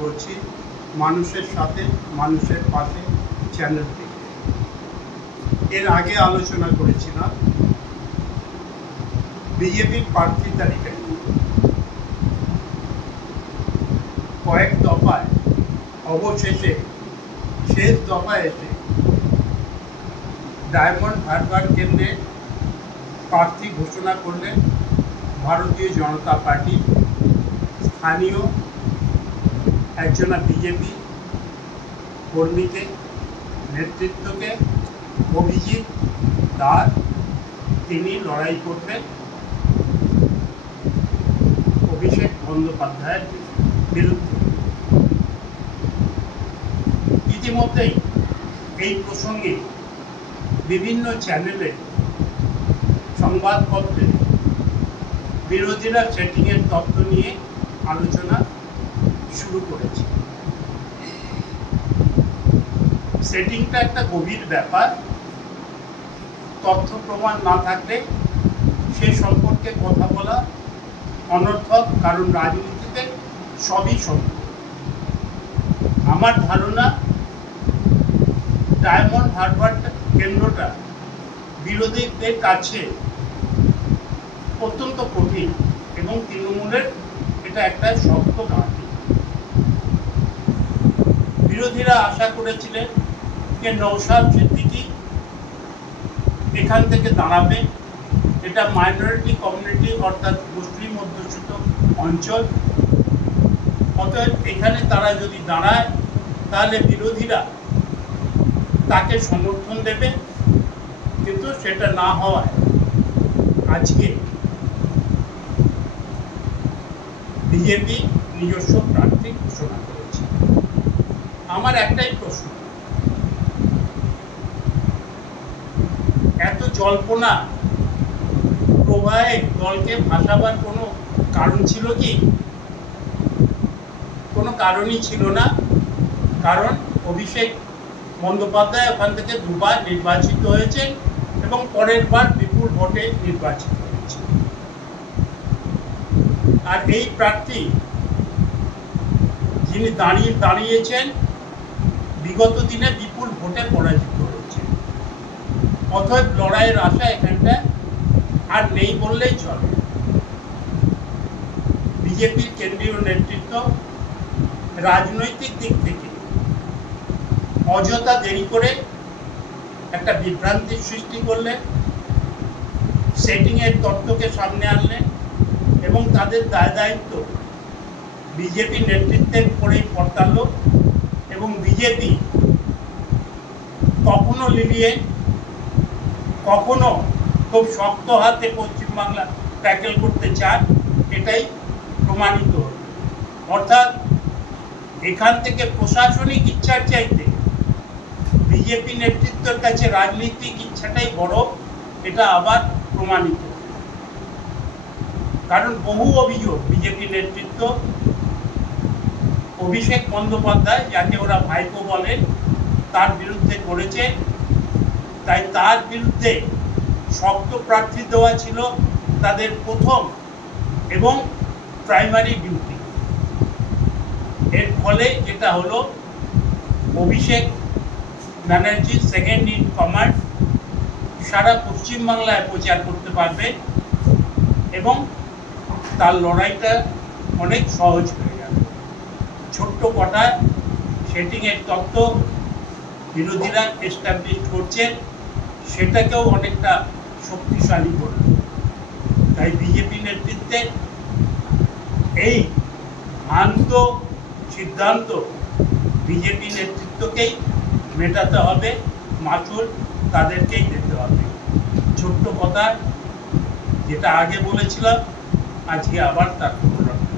বলছি মানুষের সাথে মানুষের পাশে চ্যানেল থেকে। এর আগে আলোচনা করেছিলাম বিজেপির প্রার্থী তালিকা নিয়ে। কয়েক দফায় অবশেষে শেষ দফায় এসে ডায়মন্ড হারবার কেন্দ্রে প্রার্থী ঘোষণা করলেন ভারতীয় জনতা পার্টি স্থানীয় একজন বিজেপি কর্মীকে, নেতৃত্বকে, অভিজিৎ দাস। তিনি লড়াই করবেন অভিষেক বন্দ্যোপাধ্যায়ের বিরুদ্ধে। ইতিমধ্যেই এই প্রসঙ্গে বিভিন্ন চ্যানেলে, সংবাদপত্রে বিরোধীরা সেটিংয়ের তত্ত্ব নিয়ে আলোচনা শুরু করেছে। সেটিংটা একটা গভীর ব্যাপার। তথ্য প্রমাণ না থাকলে সে সম্পর্কে কথা বলা অনর্থক, কারণ রাজনীতিতে সবই সম্ভব। আমার ধারণা ডায়মন্ড হারবার কেন্দ্রটা বিরোধীদের কাছে অত্যন্ত কঠিন এবং তৃণমূলের এটা একটা শক্ত ঘাঁটি। বিরোধীরা আশা করেছিলেন যে নওশাদ সিদ্দিকী এখান থেকে দাঁড়াবে। এটা মাইনরিটি কমিউনিটি অর্থাৎ মুসলিম অধ্যুষিত অঞ্চল। অতএব এখানে তারা যদি দাঁড়ায় তাহলে বিরোধীরা তাকে সমর্থন দেবে, কিন্তু সেটা না হওয়ায় আজকে বিজেপি নিজস্ব প্রার্থী ঘোষণা করেছে। আমার একটাই প্রশ্ন, এত জল্পনা প্রবাহে দলকে ভাসাবার কোনো কারণ ছিল কি? কোনো কারণই ছিল না। কারণ অভিষেক বন্দ্যোপাধ্যায় ওখান থেকে দুবার নির্বাচিত হয়েছেন এবং পরের বার বিপুল ভোটে নির্বাচিত হয়েছে। আর এই প্রার্থী যিনি দাঁড়িয়েছেন বিগত দিনে বিপুল ভোটে পরাজিত হয়েছে। অতএব লড়াইয়ের আশা এখানটা আর নেই বললেই চলে। বিজেপির কেন্দ্রীয় নেতৃত্ব রাজনৈতিক দিক থেকে অযথা দেরি করে একটা বিভ্রান্তির সৃষ্টি করলেন, সেটিংয়ের তত্ত্বকে সামনে আনলেন এবং তাদের দায়িত্ব বিজেপি নেতৃত্বের উপরেই বর্তাল। এবং বিজেপি কখনো লিলিয়ে, কখনো খুব শক্ত হাতে পশ্চিমবাংলা ট্যাকেল করতে চান, এটাই প্রমাণিত হল। অর্থাৎ এখান থেকে প্রশাসনিক ইচ্ছার চাইতে বিজেপি নেতৃত্বের কাছে রাজনৈতিক ইচ্ছাটাই বড়, এটা আবার প্রমাণিত। কারণ বহু অভিযোগ বিজেপি নেতৃত্ব অভিষেক বন্দ্যোপাধ্যায়, যাকে ওরা ভাইপো বলেন, তার বিরুদ্ধে করেছে। তাই তার বিরুদ্ধে শক্ত প্রার্থী দেওয়া ছিল তাদের প্রথম এবং প্রাইমারি ডিউটি। এর ফলে যেটা হলো, Abhishek Banerjee second in command সারা পশ্চিমবাংলায় প্রচার করতে পারবে এবং তার লড়াইটা অনেক সহজ হয়ে যাবে। ছোট্ট কটায় সেটিংয়ের তত্ত্ব বিরোধীরা এস্টাবলিশ করছেন, সেটাকেও অনেকটা শক্তিশালী করবে। তাই বিজেপি নেতৃত্বে এই ভ্রান্ত সিদ্ধান্ত বিজেপি নেতৃত্বকেই মেটাতে হবে, মাচুল তাদেরকেই দিতে হবে। ছোট্ট কথা, যেটা আগে বলেছিলাম, আজকে আবার তার পুনরাবৃত্তি।